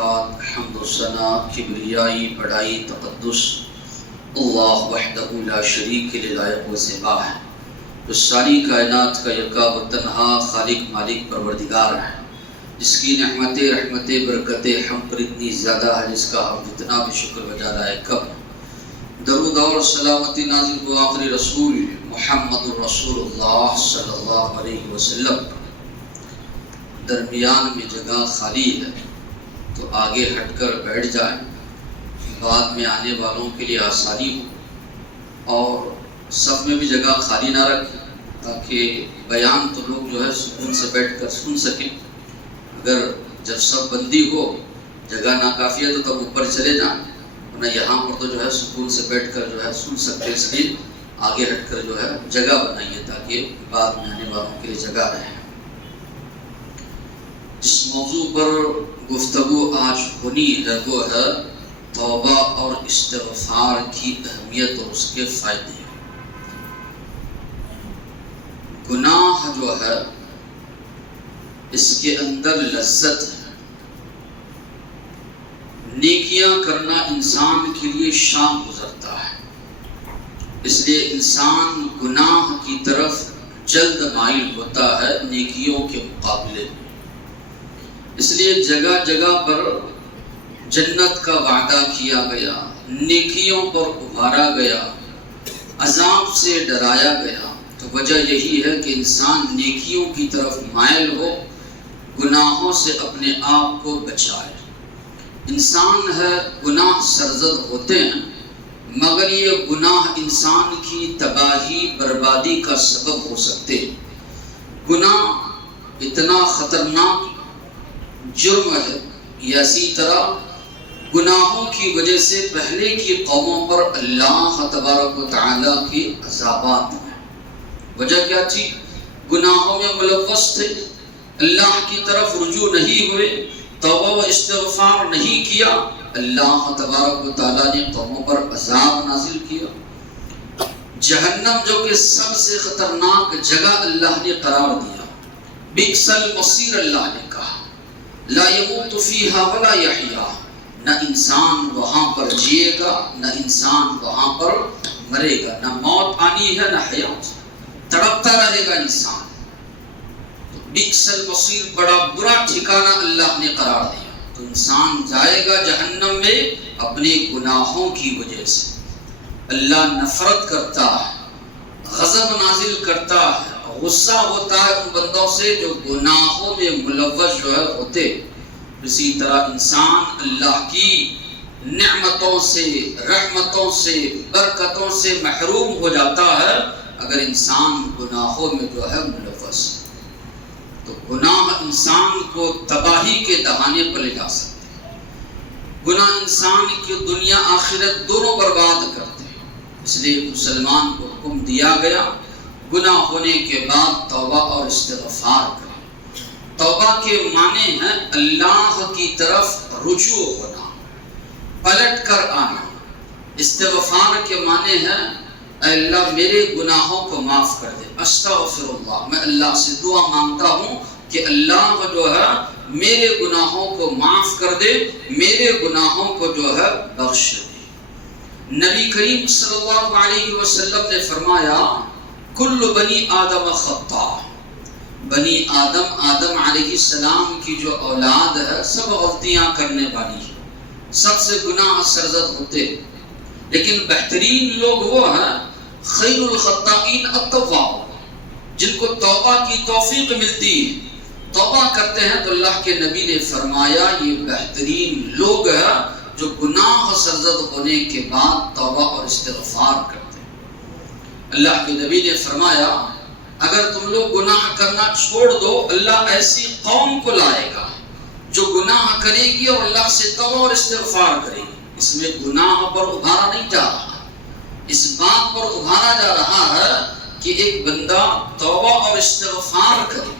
صفات حمد و ثنا کبریائی بڑائی تقدس اللہ وحدہ لا شریک کے لائق و زیبا ہے، جو ساری کائنات کا یکا و تنہا خالق مالک پروردگار ہے، جس کی نعمتیں رحمتیں برکتیں ہم پر اتنی زیادہ ہے، جس کا ہم جتنا بھی شکر بجا رہا ہے کب۔ درود اور سلامتی نازل کو آخری رسول محمد رسول اللہ صلی اللہ علیہ وسلم۔ درمیان میں جگہ خالی ہے تو آگے ہٹ کر بیٹھ جائیں، بعد میں آنے والوں کے لیے آسانی ہو، اور سب میں بھی جگہ خالی نہ رکھیں تاکہ بیان تو لوگ جو ہے سکون سے بیٹھ کر سن سکیں۔ اگر جب سب بندی ہو، جگہ ناکافی ہے تو تب اوپر چلے جائیں، ورنہ یہاں پر تو جو ہے سکون سے بیٹھ کر جو ہے سن سکتے، اس لیے آگے ہٹ کر جو ہے جگہ بنائیے تاکہ بعد میں آنے والوں کے لیے جگہ رہے۔ جس موضوع پر گفتگو آج ہونی ہے وہ ہے توبہ اور استغفار کی اہمیت اور اس کے فائدے۔ گناہ جو ہے اس کے اندر لذت ہے، نیکیاں کرنا انسان کے لیے شام گزرتا ہے، اس لیے انسان گناہ کی طرف جلد مائل ہوتا ہے نیکیوں کے مقابلے میں۔ اس لیے جگہ جگہ پر جنت کا وعدہ کیا گیا، نیکیوں پر ابھارا گیا، عذاب سے ڈرایا گیا، تو وجہ یہی ہے کہ انسان نیکیوں کی طرف مائل ہو، گناہوں سے اپنے آپ کو بچائے۔ انسان ہے گناہ سرزد ہوتے ہیں، مگر یہ گناہ انسان کی تباہی بربادی کا سبب ہو سکتے۔ گناہ اتنا خطرناک جرم ہے، یا اسی طرح گناہوں کی وجہ سے پہلے کی قوموں پر اللہ تبارک و تعالیٰ کے عذابات ہیں۔ وجہ کیا تھی؟ گناہوں میں ملوث تھے، اللہ کی طرف رجوع نہیں ہوئے، توبہ و استغفار نہیں کیا، اللہ تبارک و تعالیٰ نے قوموں پر عذاب نازل کیا۔ جہنم جو کہ سب سے خطرناک جگہ اللہ نے قرار دیا، بئس المصیر اللہ نے کہا، لا يموت فیہا ولا یحییٰ، نہ انسان وہاں پر جیے گا، نہ انسان وہاں پر مرے گا، نہ موت آنی ہے نہ حیات، تڑپتا رہے گا انسان۔ بئس المصیر، بڑا برا ٹھکانہ اللہ نے قرار دیا، تو انسان جائے گا جہنم میں اپنے گناہوں کی وجہ سے۔ اللہ نفرت کرتا ہے، غضب نازل کرتا ہے، غصہ ہوتا ہے ان بندوں سے جو گناہوں میں ملوث جو ہے ہوتے۔ اسی طرح انسان اللہ کی نعمتوں سے، رحمتوں سے، برکتوں سے محروم ہو جاتا ہے اگر انسان گناہوں میں جو ہے ملوث۔ تو گناہ انسان کو تباہی کے دہانے پر لے جا سکتے ہیں، گناہ انسان کی دنیا آخرت دونوں برباد کرتے ہیں۔ اس لیے مسلمان کو حکم دیا گیا گناہ ہونے کے بعد توبہ اور استغفار کریں۔ توبہ کے معنی ہے اللہ کی طرف رجوع ہونا، پلٹ کر آنا۔ استغفار کے معنی ہے اے اللہ میرے گناہوں کو معاف کر دے، استغفر اللہ، میں اللہ سے دعا مانگتا ہوں کہ اللہ جو ہے میرے گناہوں کو معاف کر دے، میرے گناہوں کو جو ہے بخش دے۔ نبی کریم صلی اللہ علیہ وسلم نے فرمایا کل بنی آدم خطا، بنی آدم علیہ السلام کی جو اولاد ہے سب غلطیاں کرنے والی ہے، سب سے گناہ سرزد ہوتے، لیکن بہترین لوگ وہ ہیں خیر الخطائین التواب، جن کو توبہ کی توفیق ملتی ہے، توبہ کرتے ہیں۔ تو اللہ کے نبی نے فرمایا یہ بہترین لوگ ہیں جو گناہ سرزد ہونے کے بعد توبہ اور استغفار کرتے ہیں۔ اللہ کے نبی نے فرمایا اگر تم لوگ گناہ کرنا چھوڑ دو، اللہ ایسی قوم کو لائے گا جو گناہ کرے گی اور اللہ سے توبہ اور استغفار کرے گی۔ اس میں گناہ پر ابھارا نہیں جا رہا، اس بات پر ابھارا جا رہا ہے کہ ایک بندہ توبہ اور استغفار کرے۔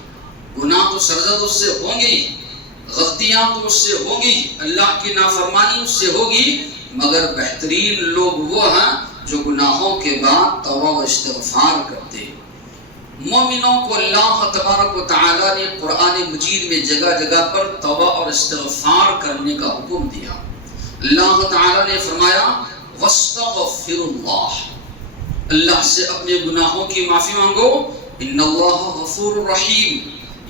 گناہ تو سرزد اس سے ہوں گی، غلطیاں تو اس سے ہوگی، اللہ کی نافرمانی اس سے ہوگی، مگر بہترین لوگ وہ ہیں جو گناہوں کے بعد توبہ و استغفار کرتے۔ مومنوں کو اللہ تبارک و تعالیٰ نے قرآن مجید میں جگہ جگہ پر توبہ اور استغفار کرنے کا حکم دیا۔ اللہ تعالیٰ نے فرمایا وَاسْتَغْفِرُ اللَّهِ، اللہ سے اپنے گناہوں کی معافی مانگو، ان اللہ غفور رحیم،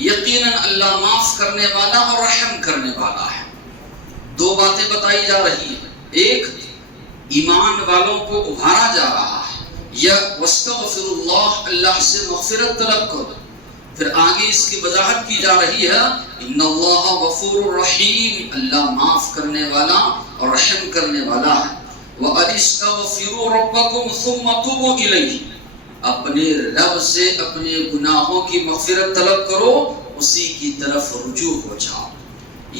یقیناً اللہ معاف کرنے والا اور رحم کرنے والا ہے۔ دو باتیں بتائی جا رہی ہیں، ایک ایمان والوں کو ابھارا جا رہا ہے، یا وَاسْتَغْفِرُ اللَّهِ، اللہ سے مغفرت طلب کرو، پھر آگے اس کی وضاحت کی جا رہی ہے ان اللہ غفور رحیم، اللہ معاف کرنے والا اور رحم کرنے والا ہے۔ وَأَنِسْتَغْفِرُوا رَبَّكُمْ ثُمَّ تُوبُوا إِلَيْهِ، اپنے رب سے اپنے گناہوں کی مغفرت طلب کرو، اسی کی طرف رجوع ہو جاؤ۔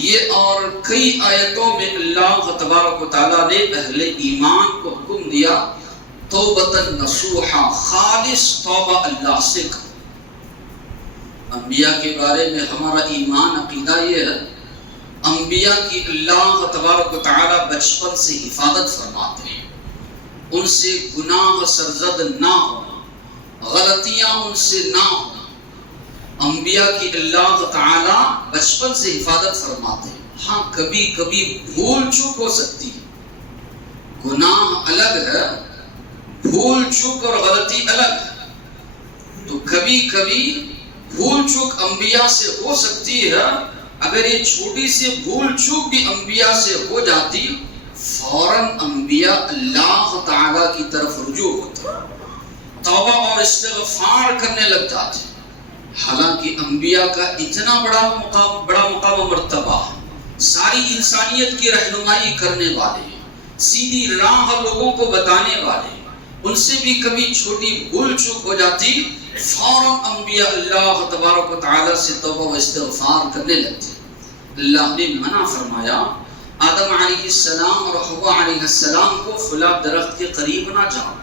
یہ اور کئی آیتوں میں اللہ تبارک و تعالیٰ نے اہل ایمان کو حکم دیا توبۃ نصوحا، خالص توبہ اللہ سے کرو۔ انبیاء کے بارے میں ہمارا ایمان عقیدہ یہ ہے، انبیاء کی اللہ تبارک و تعالیٰ بچپن سے حفاظت فرماتے ہیں، ان سے گناہ سرزد نہ ہو، غلطیاں ان سے نہ ہو۔ انبیاء کی اللہ تعالیٰ بچپن سے حفاظت فرماتے ہیں۔ ہاں کبھی کبھی بھول چوک ہو سکتی ہے، گناہ الگ ہے، بھول چوک اور غلطی الگ ہے، تو کبھی کبھی بھول چوک انبیاء سے ہو سکتی ہے۔ اگر یہ چھوٹی سی بھول چوک بھی انبیاء سے ہو جاتی، فوراً انبیاء اللہ تعالیٰ کی طرف رجوع ہوتے، توبہ اور استغفار کرنے لگ جاتے۔ حالانکہ انبیاء کا اتنا بڑا مقام و مرتبہ ہے، ساری انسانیت کی رہنمائی کرنے والے ہیں، سیدھی راہ لوگوں کو بتانے والے ہیں، ان سے بھی کبھی چھوٹی بھول چوک ہو جاتی، فوراً انبیاء اللہ تبارک و تعالیٰ سے توبہ و استغفار کرنے لگتے۔ اللہ نے منع فرمایا آدم علیہ السلام اور حوا علیہ السلام کو فلاں درخت کے قریب نہ جاؤ۔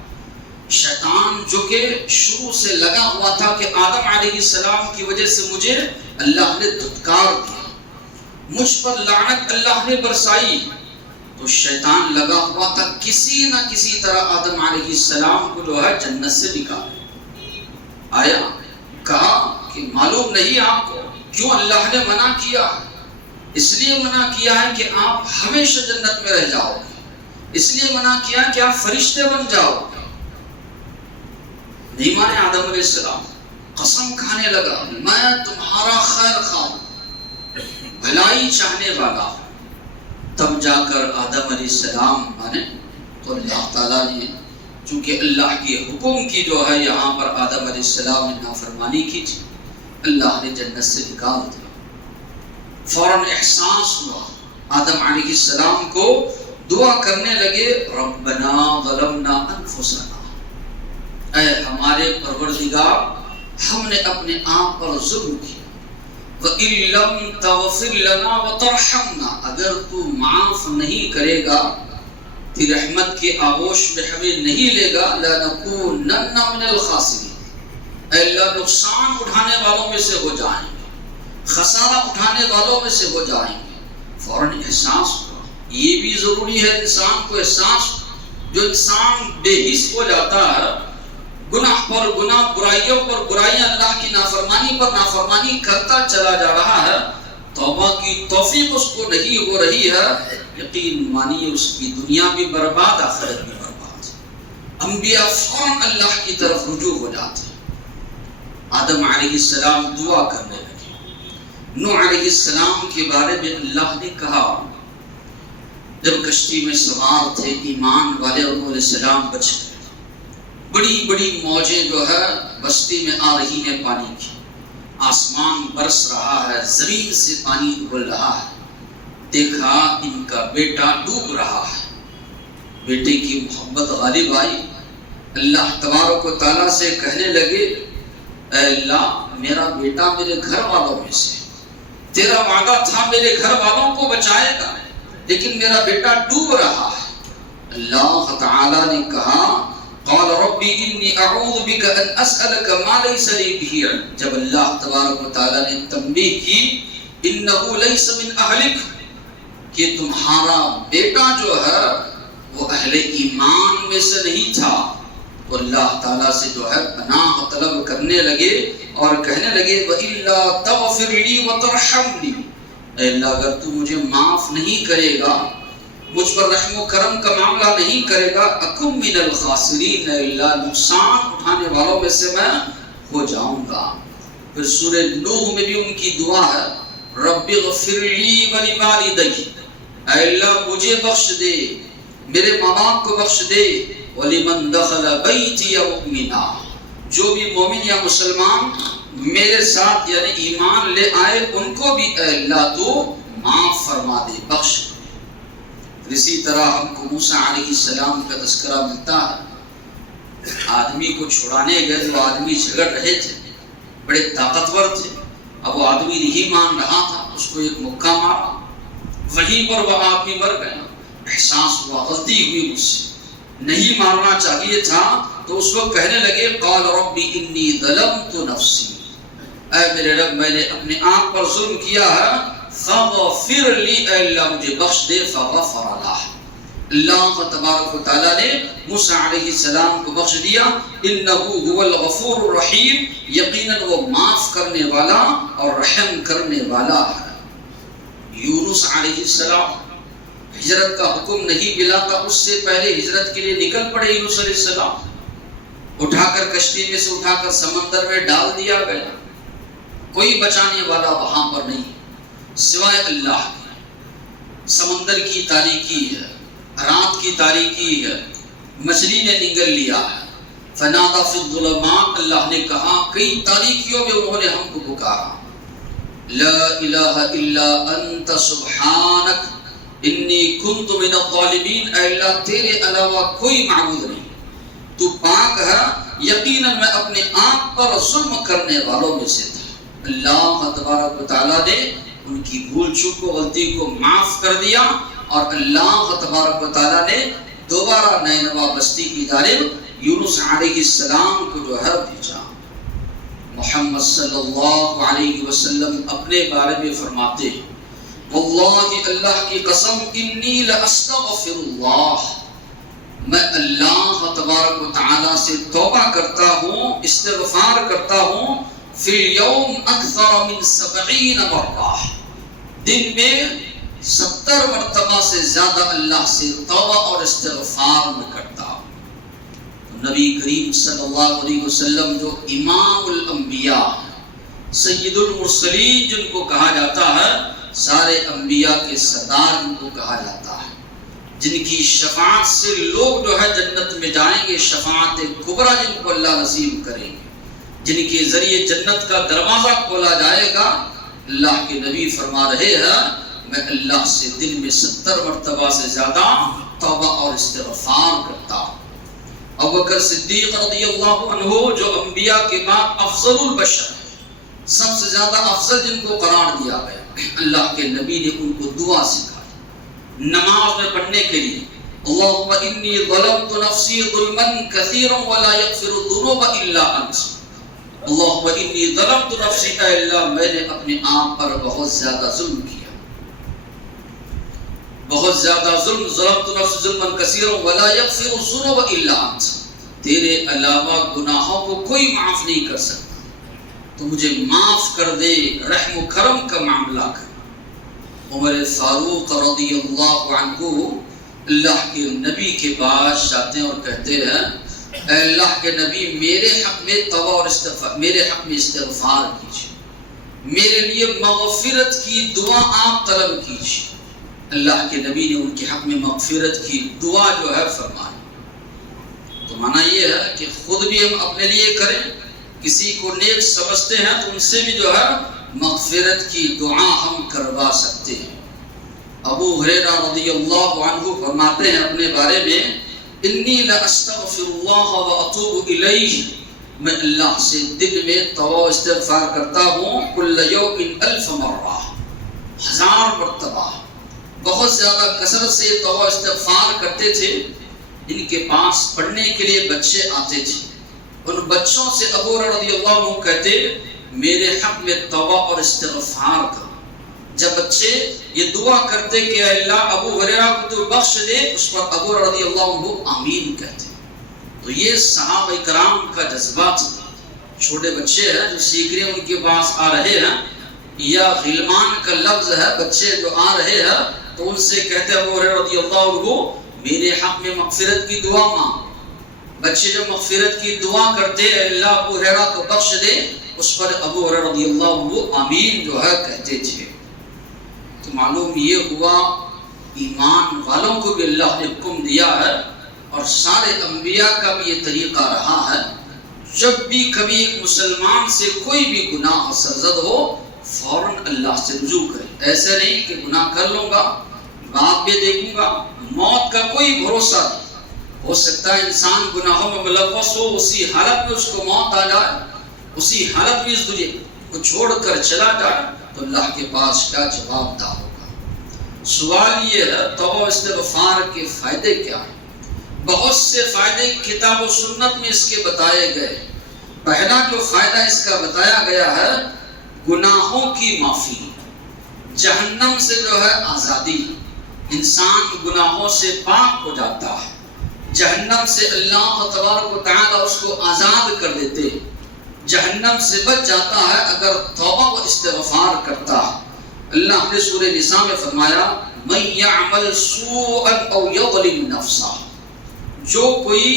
شیطان جو کہ شروع سے لگا ہوا تھا کہ آدم علیہ السلام کی وجہ سے مجھے اللہ نے دھتکار دیا، مجھ پر لعنت اللہ نے برسائی، تو شیطان لگا ہوا تھا کسی نہ کسی طرح آدم علیہ السلام کو جو ہے جنت سے نکالے۔ آیا کہا کہ معلوم نہیں آپ کو کیوں اللہ نے منع کیا؟ اس لیے منع کیا ہے کہ آپ ہمیشہ جنت میں رہ جاؤ گے، اس لیے منع کیا کہ آپ فرشتے بن جاؤ گے۔ نہیں مانے آدم علیہ السلام، قسم کھانے لگا میں تمہارا خیر خواہ، بھلائی چاہنے والا ہوں۔ تب جا کر آدم علیہ السلام مانے تو اللہ تعالیٰ نے چونکہ اللہ کے حکم کی جو ہے یہاں پر آدم علیہ السلام نے نافرمانی کی تھی، اللہ نے جنت سے نکال دیا۔ فوراً احساس ہوا، آدم علیہ السلام کو دعا کرنے لگے ربنا ظلمنا انفسنا، اے ہمارے پروردگار ہم نے اپنے آپ پر ظلم کیا، وَإِن لَّمْ تَغْفِرْ لَنَا وَتَرْحَمْنَا، اگر تو معاف نہیں کرے گا، تیری رحمت کے آغوش میں ہمیں نہیں لے گا، لَنَكُونَنَّ مِنَ الْخَاسِرِينَ، اے اللہ نقصان اٹھانے والوں میں سے ہو جائیں گے، خسارہ اٹھانے والوں میں سے ہو جائیں گے۔ فوراً احساس ہوا، یہ بھی ضروری ہے انسان کو احساس، جو انسان بے حس ہو جاتا ہے، گناہ پر گناہ، برائیوں پر برائیاں، اللہ کی نافرمانی پر نافرمانی کرتا چلا جا رہا ہے، توبہ کی توفیق اس کو نہیں ہو رہی ہے، یقین مانیے اس کی دنیا بھی برباد، آخرت بھی برباد۔ انبیاء فوراً اللہ کی طرف رجوع ہو جاتے۔ آدم علیہ السلام دعا کرنے لگے۔ نوح علیہ السلام کے بارے میں اللہ نے کہا جب کشتی میں سوار تھے ایمان والے، انہوں نے سلام بچ گئے، بڑی بڑی موجیں جو ہے بستی میں آ رہی ہیں پانی کی، آسمان برس رہا ہے، زمین سے پانی ابل رہا ہے، دیکھا ان کا بیٹا ڈوب رہا ہے، بیٹے کی محبت غالب آئی، اللہ تبارک و تعالیٰ سے کہنے لگے اے اللہ میرا بیٹا میرے گھر والوں میں سے، تیرا وعدہ تھا میرے گھر والوں کو بچائے گا، لیکن میرا بیٹا ڈوب رہا ہے۔ اللہ تعالیٰ نے کہا قال ربی انی اعوذ بک ان اسألک ما لیس لی بہ علم، جب اللہ تبارک و تعالیٰ نے تنبیہ کی انہ لیس من اہلک، کہ تمہارا بیٹا جو ہے وہ اہل ایمان میں سے نہیں تھا، تو اللہ تعالیٰ سے جو ہے پناہ طلب کرنے لگے اور کہنے لگے وَإِلَّا تَغْفِرْ لِي وَتَرْحَمْنِي، اے اللہ اگر تو مجھے معاف نہیں کرے گا، مجھ پر رحم و کرم کا معاملہ نہیں کرے گا، اکم من الخاسرین، اے اللہ نقصان اٹھانے والوں میں سے میں ہو جاؤں گا۔ پھر سورہ نوح میں بھی ان کی دعا ہے رب اغفر لی ولوالدی، اے اللہ مجھے بخش دے، میرے ماں باپ کو بخش دے، وَلِمَنْ دَخَلَ بَيْتِيَ مُؤْمِنًا، جو بھی مومن یا مسلمان میرے ساتھ یعنی ایمان لے آئے ان کو بھی اے اللہ تو معاف فرما دے، بخش دے۔ اسی طرح ہم کو موسیٰ علیہ السلام کا تذکرہ ملتا ہے، آدمی کو چھڑانے گئے، وہ آدمی جھگڑ رہے تھے، بڑے طاقتور تھے، اب وہ آدمی نہیں مان رہا تھا، اس کو ایک مکہ مارا، وہیں پر وہ آدمی مر گیا، احساس ہوا غلطی ہوئی مجھ سے، نہیں مارنا چاہیے تھا، تو اس وقت کہنے لگے قال ربی انی ظلمت نفسی، اے میرے رب میں نے اپنے آپ پر ظلم کیا ہے، فاغفر لی، اے اللہ مجھے بخش دے، فغفر لہ، اللہ تبارک و تعالیٰ نے موسیٰ علیہ السلام کو بخش دیا، انہو هو الغفور الرحیم، یقیناً وہ معاف کرنے والا اور رحم کرنے والا ہے۔ یونس علیہ السلام ہجرت کا حکم نہیں ملا تھا، اس سے پہلے ہجرت کے لیے نکل پڑے یونس علیہ السلام، اٹھا کر کشتی میں سے اٹھا کر سمندر میں ڈال دیا گیا، کوئی بچانے والا وہاں پر نہیں سوائے اللہ کے۔ سمندر کی تاریکی ہے، رات کی تاریکی ہے، مچھلی نے نگل لیا ہے، فنادى فی الظلمات، اللہ نے کہا کئی تاریکیوں میں انہوں نے ہم کو پکارا، لا الہ الا انت سبحانک انی کنت من الظالمین، اے اللہ تیرے علاوہ کوئی معبود نہیں، تو پاک ہے، یقیناً میں اپنے آپ پر ظلم کرنے والوں میں سے تھا۔ اللہ تبارک و تعالیٰ نے ان کی بھول چوک کو غلطی کو معاف کر دیا، اور اللہ تبارک و تعالیٰ نے دوبارہ نینوا بستی کی جانب یونس علیہ السلام کو جو ہے بھیجا۔ محمد صلی اللہ علیہ وسلم اپنے بارے میں فرماتے ہیں واللہ اللہ کی قسم انی لاستغفر اللہ، میں اللہ تبارک و تعالیٰ سے توبہ کرتا ہوں، استغفار کرتا ہوں، فی اليوم اکثر من 70 مرہ، دن میں 70 مرتبہ سے زیادہ اللہ سے توبہ اور استغفار میں کرتا ہوں۔ نبی کریم صلی اللہ علیہ وسلم جو امام الانبیاء سید المرسلین جن کو کہا جاتا ہے، سارے انبیاء کے سردار جن کو کہا جاتا ہے، جن کی شفاعت سے لوگ جو ہے جنت میں جائیں گے، شفاعت کبریٰ جن کو اللہ نصیب کریں گے، جن کے ذریعے جنت کا دروازہ کھولا جائے گا، اللہ کے نبی فرما رہے ہیں میں اللہ سے دن میں 70 مرتبہ سے زیادہ توبہ اور استغفار کرتا ہوں۔ ابوبکر صدیق رضی اللہ عنہ جو انبیاء کے بعد افضل البشر، سب سے زیادہ افضل جن کو قرار دیا گیا، اللہ کے نبی نے ان کو دعا سکھائی نماز میں پڑھنے کے لیے، اللہم انی ظلمت نفسی ظلما کثیرا ولا یغفر الذنوب الا انت، اللہم انی ظلمت نفسی، اے اللہ میں نے اپنے آپ پر بہت زیادہ ظلم کیا، بہت زیادہ ظلم، ظلمت نفس ظلما کثیرا ولا یغفر الذنوب الا انت، تیرے علاوہ گناہوں کو کوئی معاف نہیں کر سکتا، تو مجھے معاف کر دے، رحم و کرم کا معاملہ کر۔ عمر فاروق رضی اللہ عنہ اللہ کے نبی کے پاس جاتے ہیں اور کہتے ہیں اے اللہ کے نبی میرے حق میں توبہ اور استغفار، میرے حق میں استغفار کیجیے، میرے لیے مغفرت کی دعا آپ طلب کیجیے۔ اللہ کے نبی نے ان کے حق میں مغفرت کی دعا جو ہے فرمائی۔ تو معنی یہ ہے کہ خود بھی ہم اپنے لیے کریں، کسی کو نیک سمجھتے ہیں تو ان سے بھی جو ہے مغفرت کی دعا ہم کروا سکتے ہیں۔ ابو ہریرہ رضی اللہ عنہ فرماتے ہیں اپنے بارے میں انی لاستغفر اللہ واتوب الیہ، میں اللہ سے دل میں توبہ استغفار کرتا ہوں، کل یوم 1000 مرہ، 1000 مرتبہ، بہت زیادہ کثرت سے توبہ استغفار کرتے تھے۔ ان کے پاس پڑھنے کے لیے بچے آتے تھے، ان بچوں سے ابو ہریرہ رضی اللہ عنہ کہتے میرے حق میں توبہ اور استغفار کرو۔ جب بچے یہ دعا کرتے کہ اے اللہ ابو ہریرہ کو تو بخش دے، اس پر ابو ہریرہ رضی اللہ عنہ آمین کہتے۔ تو تو یہ صحابہ کرام کا جذبہ تھا. چھوٹے بچے ہیں جو سیکھ رہے ہیں، ان کے پاس آ رہے ہیں، یا غلمان کا لفظ ہے، بچے جو آ رہے ہیں تو ان سے کہتے ہیں ابو ہریرہ رضی اللہ عنہ میرے حق میں مغفرت کی دعا مانگ. بچے جو مغفرت کی دعا کرتے ہیں اللہ ابو ہریرہ کو بخش دے، اس پر ابو ہریرہ رضی اللہ عنہ آمین جو ہے کہتے تھے. تو معلوم یہ ہوا ایمان والوں کو بھی اللہ نے حکم دیا ہے، اور سارے انبیاء کا بھی یہ طریقہ رہا ہے. جب بھی کبھی ایک مسلمان سے کوئی بھی گناہ سرزد ہو فوراً اللہ سے رجوع کرے. ایسے نہیں کہ گناہ کر لوں گا بعد میں دیکھوں گا. موت کا کوئی بھروسہ نہیں. ہو سکتا ہے انسان گناہوں میں ملوث ہو، اسی حالت میں اس کو موت آ جائے، اسی حالت میں اس دنیا کو چھوڑ کر چلا جائے تو اللہ کے پاس کیا جواب دہ ہوگا. سوال یہ ہے توبہ و استغفار کے فائدے کیا ہیں؟ بہت سے فائدے کتاب و سنت میں اس کے بتائے گئے. پہلا جو فائدہ اس کا بتایا گیا ہے گناہوں کی معافی، جہنم سے جو ہے آزادی. انسان گناہوں سے پاک ہو جاتا ہے، جہنم سے اللہ تبارک و تعالی اس کو آزاد کر دیتے، جہنم سے بچ جاتا ہے اگر توبہ و استغفار کرتا ہے. اللہ نے سورہ نساء میں فرمایا من یعمل سوءا او یظلم نفسہ، جو کوئی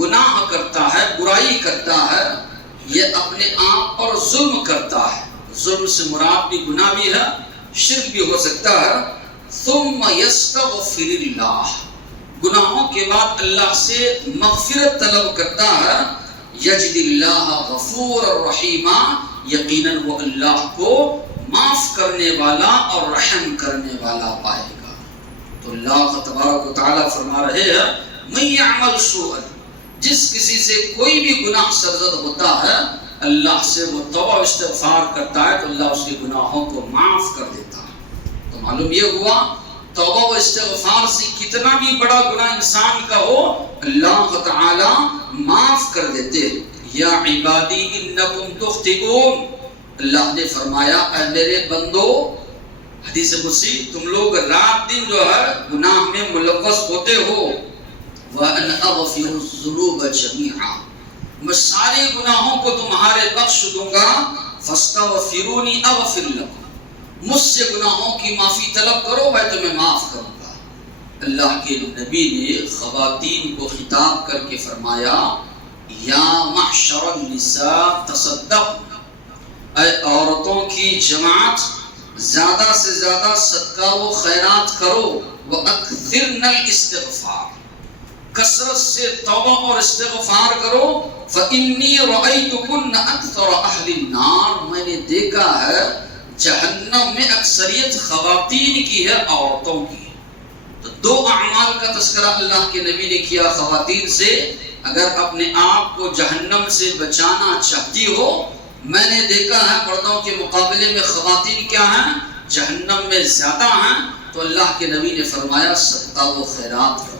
گناہ کرتا ہے، برائی کرتا ہے، یہ اپنے آپ پر ظلم کرتا ہے. ظلم سے مراد بھی گناہ بھی ہے، شرک بھی ہو سکتا ہے. ثم یستغفر اللہ، گناہوں کے بعد اللہ سے مغفرت طلب کرتا ہے. یجد اللہ غفور الرحیم، یقیناً وہ اللہ کو معاف کرنے والا اور رحم کرنے والا پائے گا. تو اللہ تبارک و تعالیٰ فرما رہے ہیں من یعمل سوءا، جس کسی سے کوئی بھی گناہ سرزد ہوتا ہے اللہ سے وہ توبہ و استغفار کرتا ہے تو اللہ اس کے گناہوں کو معاف کر دیتا ہے. تو معلوم یہ ہوا توبہ و استغفار سے کتنا بھی بڑا گناہ انسان کا ہو اللہ تعالی معاف کر دیتے. یا عبادی انکم تخطئون، اللہ نے فرمایا اے میرے بندو، حدیث قدسی، تم لوگ رات دن جو ہے گناہ میں ملوث ہوتے ہو. وَأَنَا أَغْفِرُ الذُّنُوبَ جَمِيعًا، میں سارے گناہوں کو تمہارے بخش دوں گا. فَاسْتَغْفِرُونِي أَغْفِرْ لَكُمْ، مجھ سے گناہوں کی معافی طلب کرو میں تمہیں معاف کروں گا. اللہ کے نبی نے خواتین کو خطاب کر کے فرمایا یا معشر النساء تصدق، اے عورتوں کی جماعت زیادہ سے زیادہ صدقہ و خیرات کرو. وَأَكْثِرْنَ الْإِسْتِغْفَارِ، کثرت سے توبہ اور استغفار کرو. فَإِنِّي رَأَيْتُكُنَّ أَكْثَرَ أَهْلِ النَّارِ، میں نے دیکھا ہے جہنم میں اکثریت خواتین کی ہے، عورتوں کی. تو دو اعمال کا تذکرہ اللہ کے نبی نے کیا خواتین سے. اگر اپنے آپ کو جہنم سے بچانا چاہتی ہو، میں نے دیکھا ہے مردوں کے مقابلے میں خواتین کیا ہیں، جہنم میں زیادہ ہیں. تو اللہ کے نبی نے فرمایا صدقہ و خیرات کرو.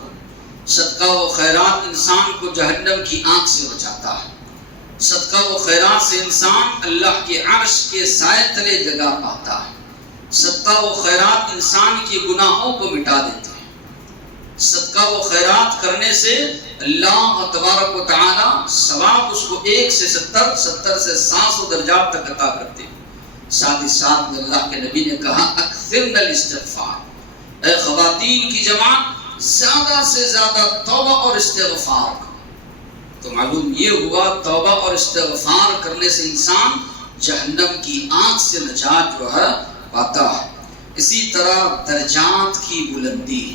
صدقہ و خیرات انسان کو جہنم کی آنکھ سے بچاتا ہے. صدقہ و خیرات سے انسان اللہ کے عرش کے سائے تلے جگہ پاتا ہے. صدقہ و خیرات انسان کے گناہوں کو مٹا دیتے ہیں. صدقہ و خیرات کرنے سے اللہ تبارک و تعالی ثواب اس کو 1 سے 70 سے 700 درجات تک عطا کرتے ہیں. ساتھ ہی ساتھ میں اللہ کے نبی نے کہا اکثرن الاستغفار، اے خواتین کی جماعت زیادہ سے زیادہ توبہ اور استغفار کرو. تو معلوم یہ ہوا توبہ اور استغفار کرنے سے انسان جہنم کی آنکھ سے نجات جو ہے پاتا ہے. اسی طرح درجات کی بلندی،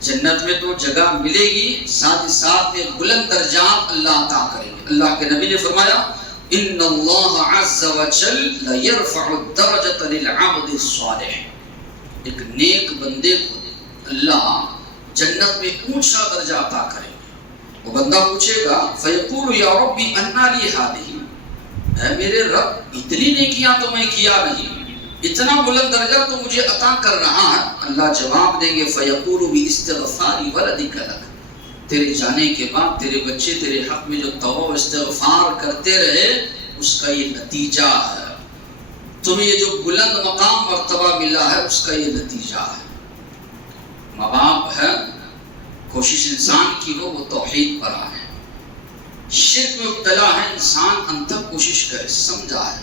جنت میں تو جگہ ملے گی، ساتھ ہی ساتھ میں بلند درجات اللہ عطا کریں گے. اللہ کے نبی نے فرمایا ان اللہ عز وجل لیرفع الدرجۃ للعبد الصالح، ایک نیک بندے کو اللہ جنت میں اونچا درجہ عطا کریں گے. وہ بندہ پوچھے گا فیقول یا ربی انا لی ہذہ، اے میرے رب اتنی نیکیاں تو میں کیا نہیں، اتنا بلند درجہ تو مجھے عطا کر رہا ہے. اللہ جواب دیں گے فیقول باستغفار ولدک لک، تیرے جانے کے بعد تیرے بچے تیرے حق میں جو توبہ و استغفار کرتے رہے اس کا یہ نتیجہ ہے. تمہیں یہ جو بلند مقام مرتبہ ملا ہے اس کا یہ نتیجہ ہے. ماں باپ ہے، کوشش انسان کی ہو وہ توحید پر آئے، شرک میں مبتلا ہے انسان انتھک کوشش کرے، سمجھا ہے،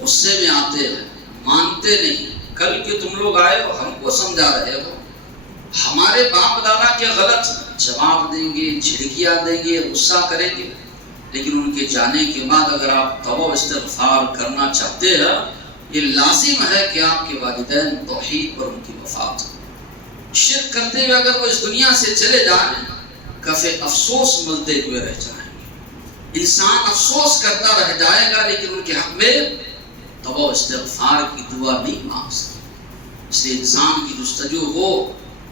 غصے میں آتے ہیں، مانتے نہیں. کل کے تم لوگ آئے ہو، ہم کو سمجھا رہے ہو، ہمارے باپ دادا کے غلط جواب دیں گے، جھڑکیاں دیں گے، غصہ کریں گے، لیکن ان کے جانے کے بعد اگر آپ توبہ استغفار کرنا چاہتے ہیں، یہ لازم ہے کہ آپ کے والدین توحید پر ان کی وفات ہو. شرک کرتے ہوئے اگر وہ اس دنیا سے چلے جائیں، کفے افسوس ملتے ہوئے رہ جائیں گے. انسان افسوس کرتا رہ جائے گا، لیکن ان کے حق میں توبہ استغفار کی دعا نہیں مانگ سکتے. اس لیے انسان کی جستجو ہو،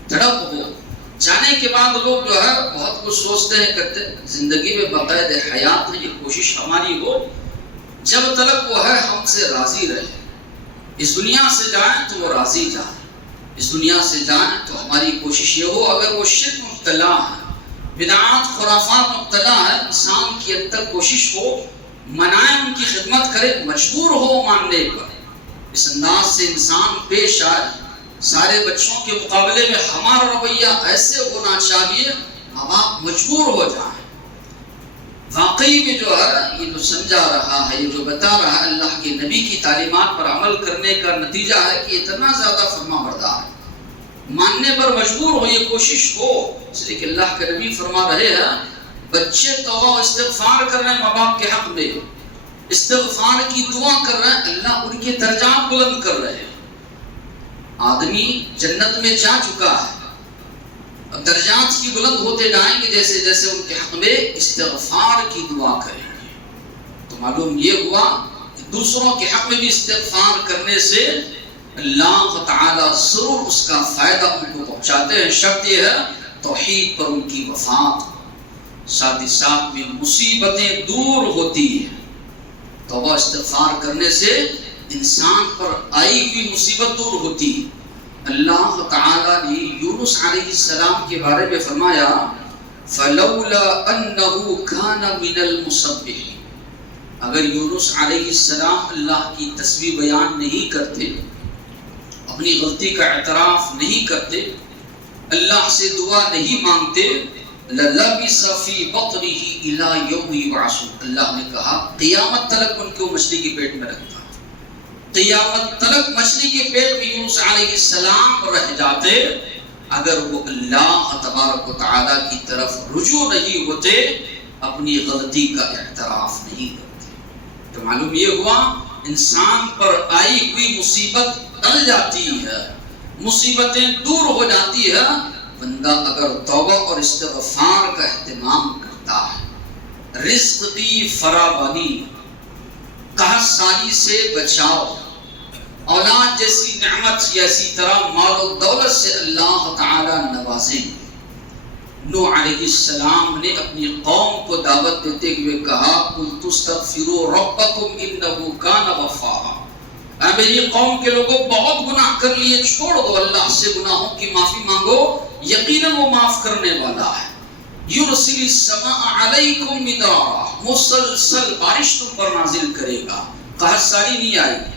تڑپ ہو. جانے کے بعد لوگ جو ہے بہت کچھ سوچتے ہیں، کرتے ہیں. زندگی میں باقاعد حیات میں یہ کوشش ہماری ہو جب تلک وہ ہے ہم سے راضی رہے. اس دنیا سے جائیں تو وہ راضی جائیں، اس دنیا سے جائیں تو ہماری کوشش یہ ہو، اگر وہ شرک مبتلا ہے، بدعات خرافات مبتلا ہے، انسان کی اندر کوشش ہو منائیں، ان کی خدمت کرے، مجبور ہو ماننے پر. اس انداز سے انسان پیش آئے. سارے بچوں کے مقابلے میں ہمارا رویہ ایسے ہونا چاہیے ماں باپ مجبور ہو جائیں. واقعی میں جو ہے یہ جو سمجھا رہا ہے، یہ جو بتا رہا ہے، اللہ کے نبی کی تعلیمات پر عمل کرنے کا نتیجہ ہے کہ اتنا زیادہ فرما بردار ہے. ماننے پر مجبور ہو، یہ کوشش ہو. اس لیے کہ اللہ کے نبی فرما رہے ہیں بچے توبہ استغفار کر رہے ہیں ماں باپ کے حق میں، استغفار کی دعا کر رہے ہیں، اللہ ان کے درجات بلند کر رہے ہیں. آدمی جنت میں جا چکا ہے، اب درجات کی بلند ہوتے جائیں گے جیسے جیسے ان کے حق میں استغفار کی دعا کریں گے. تو معلوم یہ ہوا کہ دوسروں کے حق میں بھی استغفار کرنے سے اللہ تعالیٰ ضرور اس کا فائدہ ان کو پہنچاتے ہیں. شرط یہ ہے توحید پر ان کی وفات. ساتھ ہی ساتھ میں مصیبتیں دور ہوتی ہیں. توبہ استغفار کرنے سے انسان پر آئی ہوئی مصیبت دور ہوتی. اللہ تعالیٰ نے یونس علیہ السلام کے بارے میں فرمایا فَلَوْلَا أَنَّهُ كَانَ مِنَ الْمُسَبِّحِينَ. اگر یونس علیہ السلام اللہ کی تسبیح بیان نہیں کرتے، اپنی غلطی کا اعتراف نہیں کرتے، اللہ سے دعا نہیں مانگتے، لَلَبِثَ فِي بَطْنِهِ إِلَى يَوْمِ يُبْعَثُونَ. اللہ نے کہا قیامت تلک ان کو مچھلی کے پیٹ میں رکھتا، قیامت تلک مچھلی کے پیٹ میں یونس علیہ السلام رہ جاتے اگر وہ اللہ تبارک و تعالیٰ کی طرف رجوع نہیں ہوتے، اپنی غلطی کا اعتراف نہیں کرتے. تو معلوم یہ ہوا انسان پر آئی ہوئی مصیبت ٹل جاتی ہے، مصیبتیں دور ہو جاتی ہے بندہ اگر توبہ اور استغفار کا اہتمام کرتا ہے. رزق کی فراوانی، قحط سالی سے بچاؤ، اولاد جیسی نعمت، اسی طرح مال و دولت سے اللہ تعالیٰ نوازیں. نوح علیہ السلام نے اپنی قوم کو دعوت دیتے ہوئے کہا قُلْتُ اسْتَغْفِرُوا رَبَّكُمْ إِنَّهُ كَانَ غَفَّارًا. اے میری قوم کے لوگوں بہت گناہ کر لیے، چھوڑ دو، اللہ سے گناہوں کی معافی مانگو، یقیناً وہ معاف کرنے والا ہے. یُرْسِلِ السَّمَاءَ عَلَيْكُمْ مِدْرَارًا. مسلسل بارش تم پر نازل کرے گا، قحط سالی نہیں آئے گی.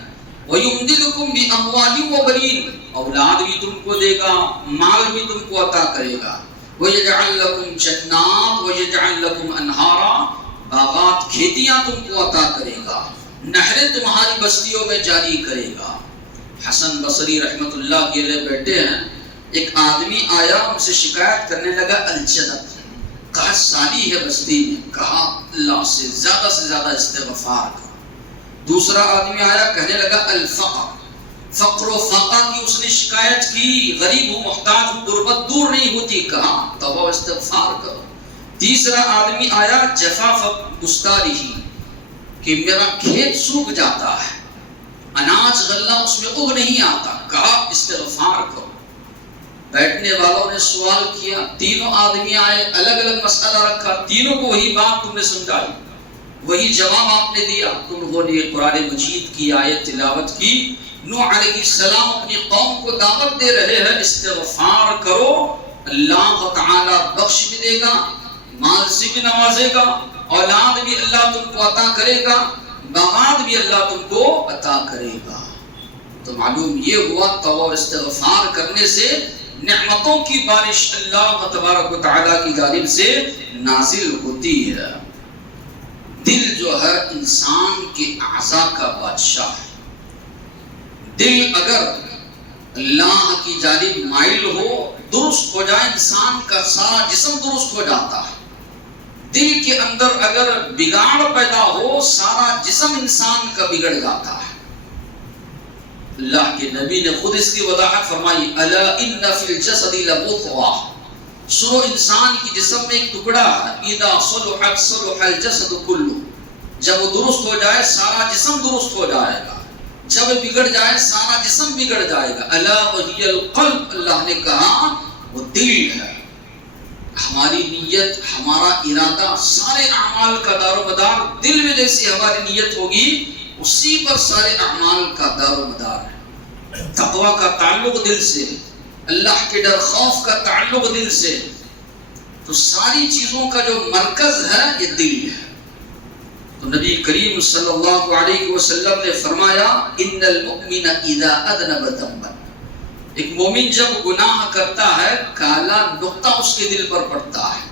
وَيُمْدِدُكُمْ بِأَمْوَالٍ وَبَنِينَ. اولاد بھی تم کو دے گا، مال بھی تم کو عطا کرے گا. وَيَجْعَلْ لَكُمْ جَنَّاتٍ وَيَجْعَلْ لَكُمْ أَنْهَارًا. باغات کھیتیاں تم کو عطا کرے گا، نہریں تمہاری بستیوں میں جاری کرے گا. حسن بصری رحمت اللہ کے لیے بیٹھے ہیں، ایک آدمی آیا ان سے شکایت کرنے لگا الجدت، قحط سالی ہے بستی میں. کہا اللہ سے زیادہ استغفار کر. دوسرا آدمی آیا کہنے لگا الفقر، فقر و فاقہ کی اس نے شکایت کی، غریب ہوں، محتاج ہوں، غربت دور نہیں ہوتی. کہا توبہ و استغفار کرو. تیسرا آدمی آیا جفاف گستاری، کہ میرا کھیت سوکھ جاتا ہے، اناج غلہ اس میں اگ نہیں آتا. کہا استغفار کرو. بیٹھنے والوں نے سوال کیا، تینوں آدمی آئے، الگ الگ مسئلہ رکھا، تینوں کو وہی بات تم نے سمجھائی، وہی جواب آپ نے دیا. انہوں نے قرآن مجید کی آیت تلاوت کی. نوح علیہ السلام اپنی قوم کو دعوت دے رہے ہیں استغفار کرو، اللہ تعالیٰ بخش بھی دے گا، مال سے بھی نوازے گا، اولاد بھی اللہ تم کو عطا کرے گا، باغات بھی اللہ تم کو عطا کرے گا. تو معلوم یہ ہوا توبہ اور استغفار کرنے سے نعمتوں کی بارش اللہ تبارک و تعالیٰ کی جانب سے نازل ہوتی ہے. دل جو ہے انسان کے اعضاء کا بادشاہ ہے. دل اگر اللہ کی جانب مائل ہو، درست ہو جائے، انسان کا سارا جسم درست ہو جاتا ہے. دل کے اندر اگر بگاڑ پیدا ہو، سارا جسم انسان کا بگڑ جاتا ہے. اللہ کے نبی نے خود اس کی وضاحت فرمائی، الا ان فی الجسد لمضغہ، سنو انسان کی جسم میں ایک ٹکڑا ہے، اذا صلحت صلح الجسد کلہ، جب وہ درست ہو جائے سارا جسم درست ہو جائے گا، جب بگڑ جائے سارا جسم بگڑ جائے گا. الا وہی القلب، اللہ نے کہا وہ دل ہے. ہماری نیت، ہمارا ارادہ، سارے اعمال کا دار و مدار دل میں جیسی ہماری نیت ہوگی اسی پر سارے اعمال کا دار و مدار ہے. تقویٰ کا تعلق دل سے، اللہ کے ڈر خوف کا تعلق دل سے، تو ساری چیزوں کا جو مرکز ہے یہ دل ہے. تو نبی کریم صلی اللہ علیہ وسلم نے فرمایا، ان المؤمن اذا اذنب ذنبا، ایک مومن جب گناہ کرتا ہے کالا نقطہ اس کے دل پر پڑتا ہے.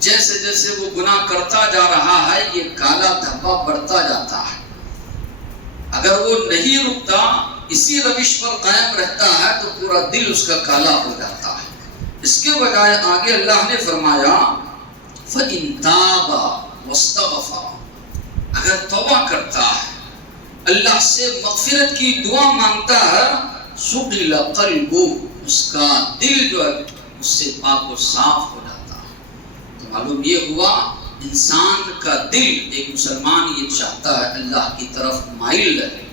جیسے جیسے وہ گناہ کرتا جا رہا ہے یہ کالا دھبا بڑھتا جاتا ہے. اگر وہ نہیں رکتا، اسی روش پر قائم رہتا ہے تو پورا دل اس کا کالا ہو جاتا ہے. اس کے بجائے آگے اللہ نے فرمایا فَإِن تَابَ وَاسْتَغْفَرَ، اگر توبہ کرتا ہے، اللہ سے مغفرت کی دعا مانگتا ہے، سُقِلَ قَلْبُهُ، اس کا دل جو ہے اس سے پاک و صاف ہو جاتا ہے. تو معلوم یہ ہوا انسان کا دل، ایک مسلمان یہ چاہتا ہے اللہ کی طرف مائل رہے،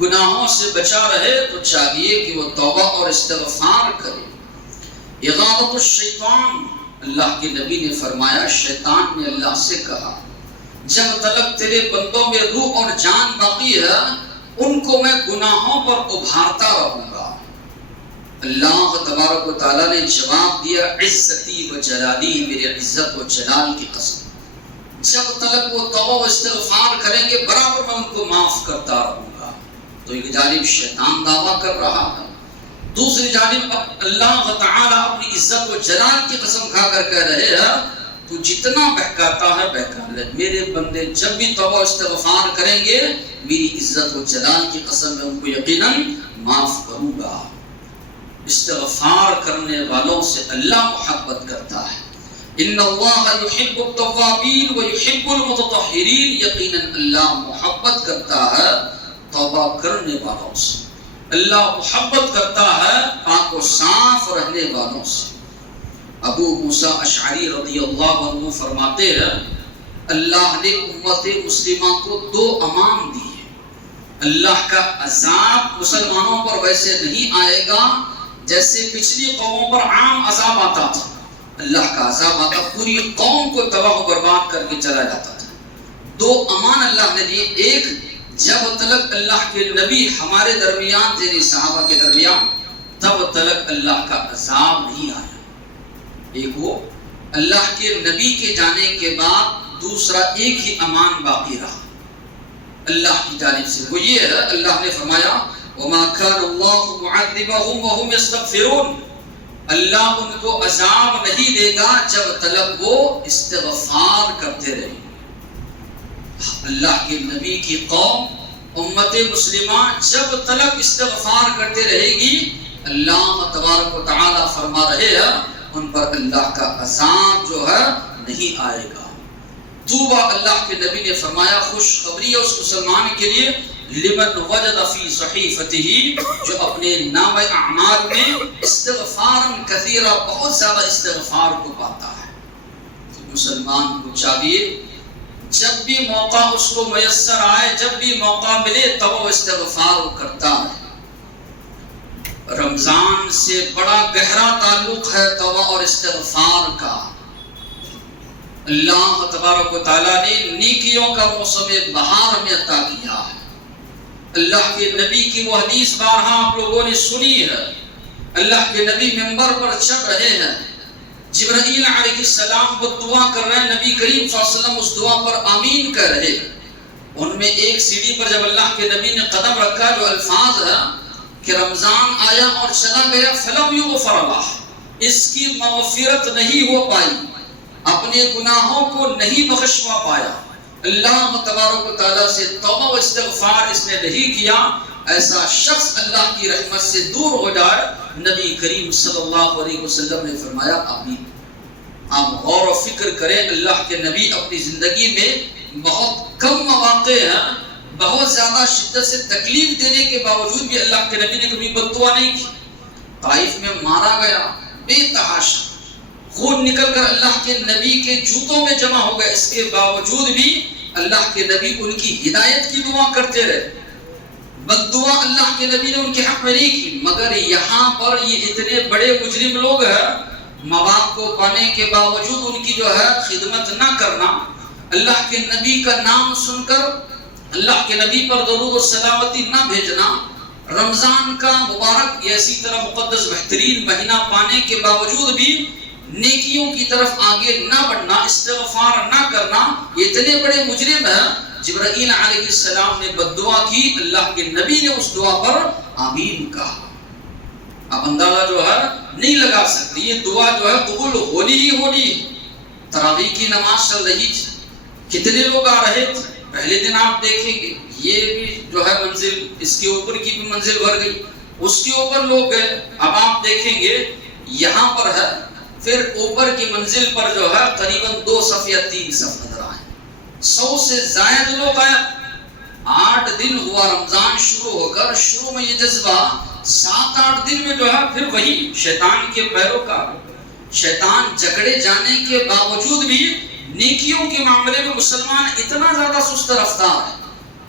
گناہوں سے بچا رہے، تو چاہیے کہ وہ توبہ اور استغفار کرے. اغاظۃ الشیطان، اللہ کے نبی نے فرمایا شیطان نے اللہ سے کہا جب تلک تیرے بندوں میں روح اور جان باقی ہے ان کو میں گناہوں پر ابھارتا رہوں گا. اللہ تبارک و تعالیٰ نے جواب دیا عزتی و جلالی، میرے عزت و جلال کی قسم، جب تلک وہ توبہ و استغفار کریں گے برابر میں ان کو معاف کرتا رہوں گا. تو ایک جانب شیطان دعویٰ کر رہا ہے، دوسری جانب اللہ تعالیٰ اپنی عزت و جلال کی قسم کھا کر کہہ رہے ہیں تو جتنا بہکاتا ہے بہکا لے، میرے بندے جب بھی توبہ و استغفار کریں گے میری عزت و جلال کی قسم میں ان کو یقیناً معاف کروں گا. استغفار کرنے والوں سے اللہ محبت کرتا ہے. ان اللہ یحب التوابین و یحب المتطہرین، یقیناً اللہ محبت کرتا ہے توبہ کرنے والوں سے، اللہ محبت کرتا ہے پاک و صاف رہنے والوں سے. ابو موسیٰ اشعری رضی اللہ عنہ فرماتے ہیں اللہ نے امت مسلمہ کو دو امان دی ہے. اللہ کا عذاب مسلمانوں پر ویسے نہیں آئے گا جیسے پچھلی قوموں پر عام عذاب آتا تھا. اللہ کا عذاب آتا پوری قوم کو تباہ و برباد کر کے چلا جاتا تھا. دو امان اللہ نے دیے، ایک جب تلک اللہ کے نبی ہمارے درمیان تھے، صحابہ کے درمیان، تب تلک اللہ کا عذاب نہیں آیا. ایک وہ اللہ کے نبی کے جانے کے بعد دوسرا ایک ہی امان باقی رہا اللہ کی جانب سے، وہ یہ ہے اللہ نے فرمایا وَمَا كَانَ اللَّهُ مُعَذِّبَهُمْ وَهُمْ يَسْتَغْفِرُونَ، اللہ ان کو عذاب نہیں دے گا جب تلک وہ استغفار کرتے رہے. اللہ کے نبی کی قوم امت مسلمہ جب تلک استغفار کرتے رہے گی اللہ تبارک و تعالی فرما رہے ہیں ان پر اللہ کا عذاب جو ہے نہیں آئے گا. توبہ، اللہ کے نبی نے فرمایا خوشخبری ہے اس مسلمان کے لیے لمن وجد فی صحیفته، جو اپنے نام اعمال میں استغفارا کثیرا، بہت زیادہ استغفار کو پاتا ہے. تو مسلمان کو چاہیے جب بھی موقع اس کو میسر آئے، جب بھی موقع ملے توبہ و استغفار وہ کرتا ہے. رمضان سے بڑا گہرا تعلق ہے توبہ اور استغفار کا. اللہ تبارک و تعالیٰ نے نیکیوں کا موسم بہار ہمیں عطا کیا ہے. اللہ کے نبی کی وہ حدیث بارہا آپ لوگوں نے سنی ہے. اللہ کے نبی منبر پر چڑھ رہے ہیں، جبرائیل علیہ السلام وہ دعا کر رہے ہیں، نبی کریم صلی اللہ علیہ وسلم اس دعا پر آمین کہہ رہے. ان میں ایک سیڑھی پر جب اللہ کے نبی نے قدم رکھا جو الفاظ ہے کہ رمضان آیا اور چلا گیا فلم یغفر لہ، اس کی مغفرت نہیں ہو پائی، اپنے گناہوں کو نہیں بخشوا پایا. اللہ تبارک و تعالیٰ سے توبہ و استغفار اس نے نہیں کیا، ایسا شخص اللہ کی رحمت سے دور ہو جائے۔ نبی کریم صلی اللہ علیہ وسلم نے فرمایا آمین۔ آپ غور و فکر کریں، اللہ کے نبی اپنی زندگی میں بہت کم مواقع ہیں، بہت زیادہ شدت سے تکلیف دینے کے باوجود بھی اللہ کے نبی نے کبھی بد دعا نہیں کی۔ طائف میں مارا گیا، بے تحاشا خون نکل کر اللہ کے نبی کے جوتوں میں جمع ہو گئے، اس کے باوجود بھی اللہ کے نبی ان کی ہدایت کی دعا کرتے رہے۔ بد دعا اللہ کے نبی نے ان کے حق میں نہیں کی، مگر یہاں پر یہ اتنے بڑے مجرم لوگ ہیں، مواد کو پانے کے باوجود ان کی جو ہے خدمت نہ کرنا، اللہ کے نبی کا نام سن کر اللہ کے نبی پر درود و سلامتی نہ بھیجنا، رمضان کا مبارک اسی طرح مقدس بہترین مہینہ پانے کے باوجود بھی نیکیوں کی طرف آگے نہ بڑھنا، استغفار نہ کرنا، یہ اتنے بڑے مجرم ہیں۔ جبرائیل علیہ السلام نے بد دعا کی، اللہ کے نبی نے اس دعا پر آمین کہا۔ اب اندازہ جو ہے نہیں لگا سکتے، یہ دعا جو ہے قبول ہونی ہی ہونی ہے۔ تراویح کی نماز چل رہی تھی، کتنے لوگ آ رہے تھے، پہلے دن آپ دیکھیں گے یہ بھی جو ہے منزل، اس کے اوپر کی بھی منزل بھر گئی، اس کے اوپر لوگ گئے۔ اب آپ دیکھیں گے یہاں پر ہے، پھر اوپر کی منزل پر جو ہے قریباً 2 صف یا 3 صف نظر آئے، 100 سے زائد لوگ آئے۔ 8 دن ہوا رمضان شروع ہو کر، شروع میں یہ جذبہ، 7-8 دن میں جو ہے پھر وہی شیطان کے پیروکار، شیطان جکڑے جانے کے باوجود بھی نیکیوں کے معاملے میں مسلمان اتنا زیادہ سست رفتار ہے۔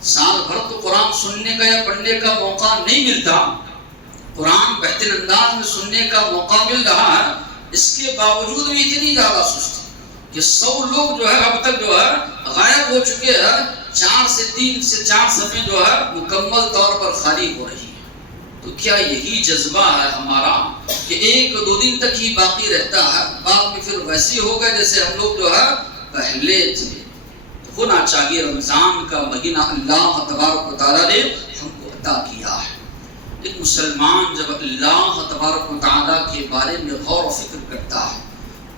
سال بھر تو قرآن سننے کا یا پڑھنے کا موقع نہیں ملتا، قرآن بہتر انداز میں سننے کا موقع مل رہا ہے، اس کے باوجود بھی اتنی زیادہ سست ہے کہ 100 لوگ جو ہے اب تک جو ہے غائب ہو چکے ہیں، 3 سے 4 صفیں جو ہے مکمل طور پر خالی ہو رہی ہیں۔ تو کیا یہی جذبہ ہے ہمارا کہ 1-2 دن تک ہی باقی رہتا ہے، بعد میں پھر ویسے ہوگا جیسے ہم لوگ جو ہے پہلے تھے؟ ہونا چاہیے رمضان کا مہینہ اللہ تبارک و تعالیٰ نے ہم کو عطا کیا ہے۔ ایک مسلمان جب اللہ تبارک و تعالیٰ کے بارے میں غور و فکر کرتا ہے،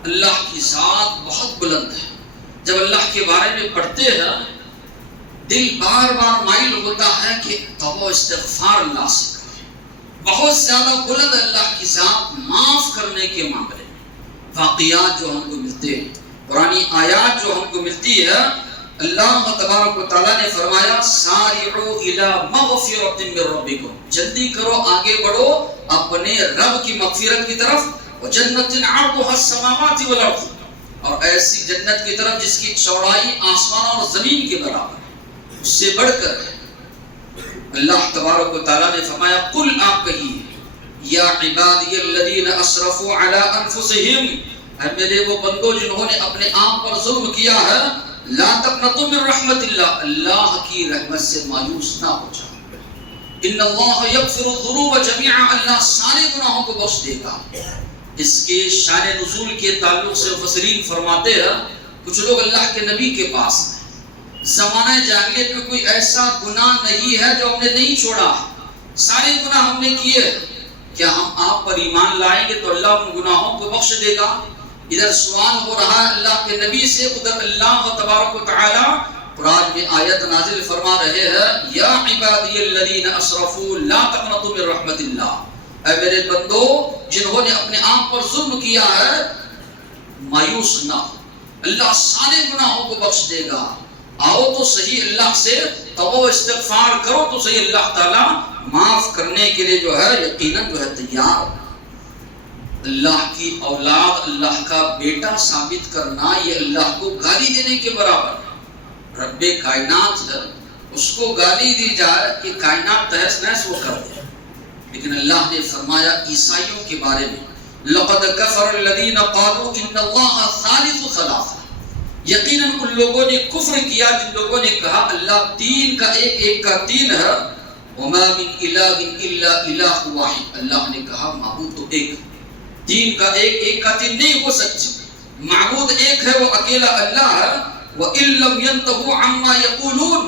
اللہ کی ذات بہت بلند ہے، جب اللہ کے بارے میں پڑھتے ہیں دل بار بار مائل ہوتا ہے کہ توبہ استغفار اللہ سے کریں۔ بہت زیادہ بلند اللہ کی ذات معاف کرنے کے معاملے میں۔ واقعات جو ہم کو ملتے ہیں، قرآنی آیات جو ہم کو ملتی ہے، اللہ تبارک و تعالیٰ نے فرمایا سارعوا الی مغفرۃ من ربکم، جلدی کرو، آگے بڑھو اپنے رب کی مغفرت کی طرف، وجنۃ عرضها السماوات والارض، اور ایسی جنت کی طرف جس کی چوڑائی آسمان اور زمین کے برابر ہے، اس سے بڑھ کر ہے۔ اللہ تبارک و تعالیٰ نے فرمایا قل، آپ کہیے، یا عبادی الذین اسرفوا علی انفسہم، اے میرے وہ بندو جنہوں نے اپنے آپ پر ظلم کیا ہے، لا تقنطوا من رحمت اللہ، اللہ کی رحمت سے مایوس نہ ہو جاؤ، ان اللہ یغفر الذنوب جميعا، اللہ سارے گناہوں کو بخش دے گا۔ اس کے شان نزول کے تعلق سے مفسرین فرماتے ہیں کچھ لوگ اللہ کے نبی کے پاس آئے، زمانہ جاہلیت میں کوئی ایسا گناہ نہیں ہے جو ہم نے نہیں چھوڑا، سارے گناہ ہم نے کیے، کیا ہم آپ پر ایمان لائیں گے تو اللہ ان گناہوں کو بخش دے گا؟ ادھر سوال ہو رہا ہے اللہ کے نبی سے، ادھر اللہ تبارک و تعالی قرآن میں آیت نازل فرما رہے ہیں یا عبادی الذین اسرفوا لا تقنطوا من رحمت اللہ، اے میرے بندو جنہوں نے اپنے آپ پر ظلم کیا ہے مایوس نہ ہو، اللہ سارے گناہوں کو بخش دے گا۔ آؤ تو صحیح اللہ سے توبہ و استغفار کرو تو صحیح، اللہ تعالیٰ معاف کرنے کے لیے جو ہے یقیناً جو ہے تیار۔ اللہ کی اولاد، اللہ کا بیٹا ثابت کرنا یہ اللہ کو گالی دینے کے برابر ہے۔ رب کائنات ہے، اس کو گالی دی جائے کہ کائنات تہس نہس وہ کر دے، لیکن اللہ نے فرمایا عیسائیوں کے بارے میں لقد کفر الذین قالوا ان اللہ ثالث ثلاثہ، یقیناً ان لوگوں نے کفر کیا جن لوگوں نے کہا اللہ تین کا ایک کا تین ہے، وما من الہ الا الہ واحد، اللہ نے کہا معبود تو ایک، تین کا ایک کا تین نہیں ہو سکتی، معبود ایک ہے وہ اکیلا اللہ ہے۔ وَإِن لَّمْ يَنْتَهُوا عَمَّا يَقُولُونَ،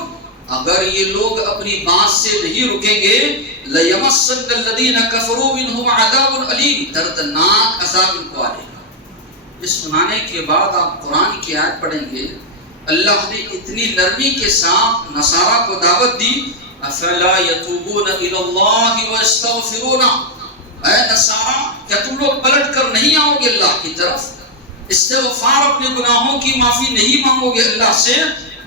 اگر یہ لوگ اپنی بات سے نہیں رکیں گے لَيَمَسَّنَّ الَّذِينَ كَفَرُوا مِنْهُمْ عَذَابٌ أَلِيمٌ، دردناک عذاب ان کو آئے گا۔ اس سنانے کے بعد آپ قرآن کی آیت پڑھیں گے اللہ نے اتنی نرمی کے ساتھ نصارہ کو دعوت دی، افلا یتوبون الی اللہ واستغفرون، اے نصارہ کیا تم لوگ پلٹ کر نہیں آؤ گے اللہ کی طرف، استغفار اپنے گناہوں کی معافی نہیں مانگو گے اللہ سے،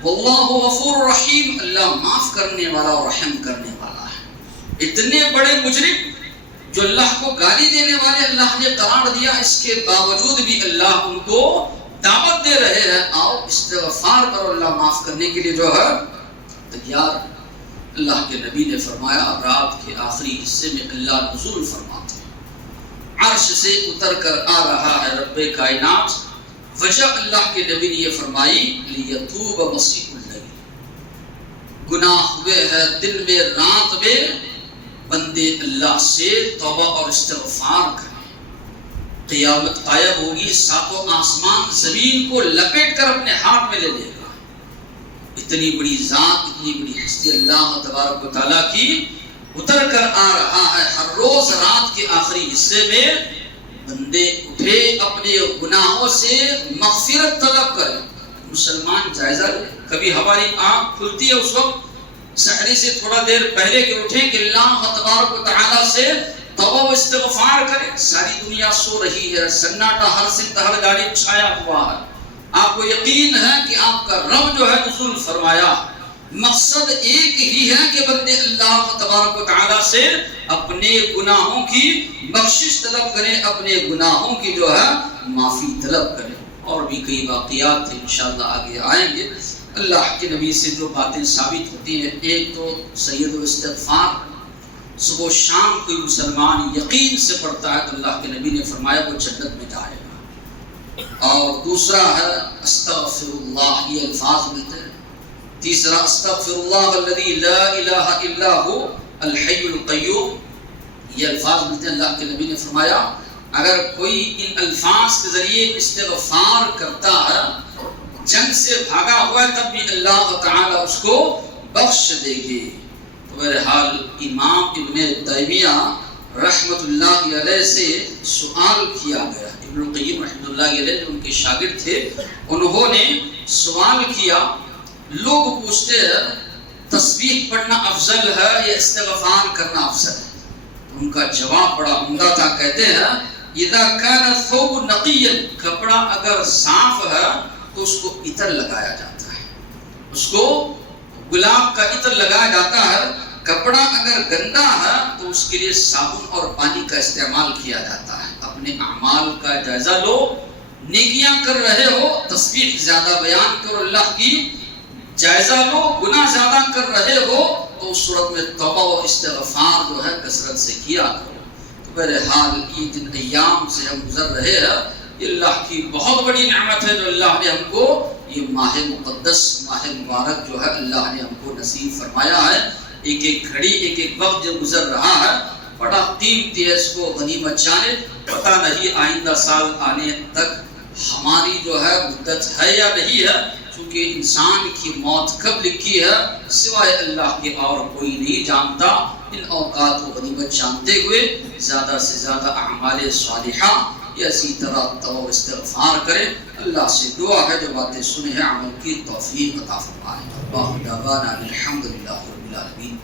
واللہ غفور رحیم، اللہ معاف کرنے والا اور رحم کرنے والا ہے۔ اتنے بڑے مجرم جو اللہ کو گالی دینے والے اللہ نے قرار دیا، اس کے باوجود بھی اللہ ان کو دعوت دے رہے ہیں، آؤ استغفار کرو، اللہ معاف کرنے کے لیے جو ہے تیار۔ اللہ کے نبی نے فرمایا رات کے آخری حصے میں اللہ نزول فرماتے ہیں، عرش سے اتر کر آ رہا ہے رب کائنات، وجہ اللہ کے نبی نے یہ فرمائی لیتوب مسیح اللیل، گناہ ہوئے ہیں دن میں رات میں، بندے اللہ سے توبہ اور استغفار کریں، قیامت قائم ہوگی، ساتوں آسمان زمین کو لپیٹ کر اپنے ہاتھ میں لے لے گا۔ اتنی بڑی ذات، اتنی بڑی ہستی اللہ تبارک و تعالیٰ کی اتر کر آ رہا ہے، ہر روز رات کے آخری حصے میں بندے اٹھے اپنے گناہوں سے مغفرت طلب کریں۔ مسلمان جائزہ لے، کبھی ہماری آنکھ کھلتی ہے اس وقت سحری سے تھوڑا دیر پہلے کہ اٹھیں کہ اللہ تبارک و تعالیٰ سے توبہ و استغفار کریں۔ ساری دنیا سو رہی ہے، سناٹا ہر سمت ہر گاڑی چھایا ہوا ہے، آپ کو یقین ہے کہ آپ کا رب جو ہے نزول فرمایا، مقصد ایک ہی ہے کہ بندے اللہ تبارک و تعالیٰ سے اپنے گناہوں کی بخشش طلب کریں، اپنے گناہوں کی جو ہے معافی طلب کریں۔ اور بھی کئی واقعات تھے، انشاءاللہ آگے آئیں گے۔ اللہ کے نبی سے جو باتیں ثابت ہوتی ہیں، ایک تو سید و استغفار، صبح و شام کوئی مسلمان یقین سے پڑھتا ہے تو اللہ کے نبی نے فرمایا وہ جنت میں جائے گا۔ اور دوسرا ہے استغفر اللہ، یہ الفاظ ملتے ہیں۔ تیسرا استغفر اللہ الذی لا الہ الا هو الحی القیوم، یہ الفاظ ملتے ہیں۔ اللہ کے نبی نے فرمایا اگر کوئی ان الفاظ کے ذریعے استغفار کرتا ہے، جنگ سے بھاگا ہوا ہے، تب بھی اللہ تعالیٰ اس کو بخش دے گے۔ تو بہرحال امام ابن تیمیہ رحمت اللہ علیہ سے سوال کیا گیا، ابن القیم رحمت اللہ علیہ جو ان کے شاگرد تھے، انہوں نے سوال کیا، لوگ پوچھتے ہیں تسبیح پڑھنا افضل ہے یا استغفار کرنا افضل ہے؟ ان کا جواب بڑا عمدہ تھا، کہتے ہیں اذا كان الثوب نقيا، کپڑا اگر صاف ہے تو اس کو عطر لگایا جاتا ہے، اس کو گلاب کا عطر لگایا جاتا ہے۔ کپڑا اگر گندا ہے تو اس کے لیے صابن اور پانی کا استعمال کیا جاتا ہے۔ اپنے اعمال کا جائزہ لو، نیکیاں کر رہے ہو تسبیح زیادہ بیان کرو، اللہ کی جائزہ لو، گناہ زیادہ کر رہے ہو تو اس صورت میں توبہ و استغفار جو ہے کثرت سے کیا کرو۔ تو بہرحال یہ جن ایام سے ہم گزر رہے ہیں، یہ اللہ کی بہت بڑی نعمت ہے جو اللہ نے ہم کو یہ ماہ مقدس، ماہ مبارک جو ہے اللہ نے ہم کو نصیب فرمایا ہے۔ ایک ایک گھڑی، ایک ایک وقت جو گزر رہا ہے بڑا قیمتی ہے، اس کو غنیمت جانے، پتہ نہیں آئندہ سال آنے تک ہماری جو ہے مدت ہے یا نہیں ہے، چونکہ انسان کی موت کب لکھی ہے سوائے اللہ کے اور کوئی نہیں جانتا۔ ان اوقات کو غنیمت جانتے ہوئے زیادہ سے زیادہ اعمال صالحہ یا اسی طرح توبہ و استغفار کریں۔ اللہ سے دعا ہے جو باتیں سنے ہیں عمل کی توفیق عطا فرمائے۔ اللہ دعوانا الحمدللہ رب العالمین۔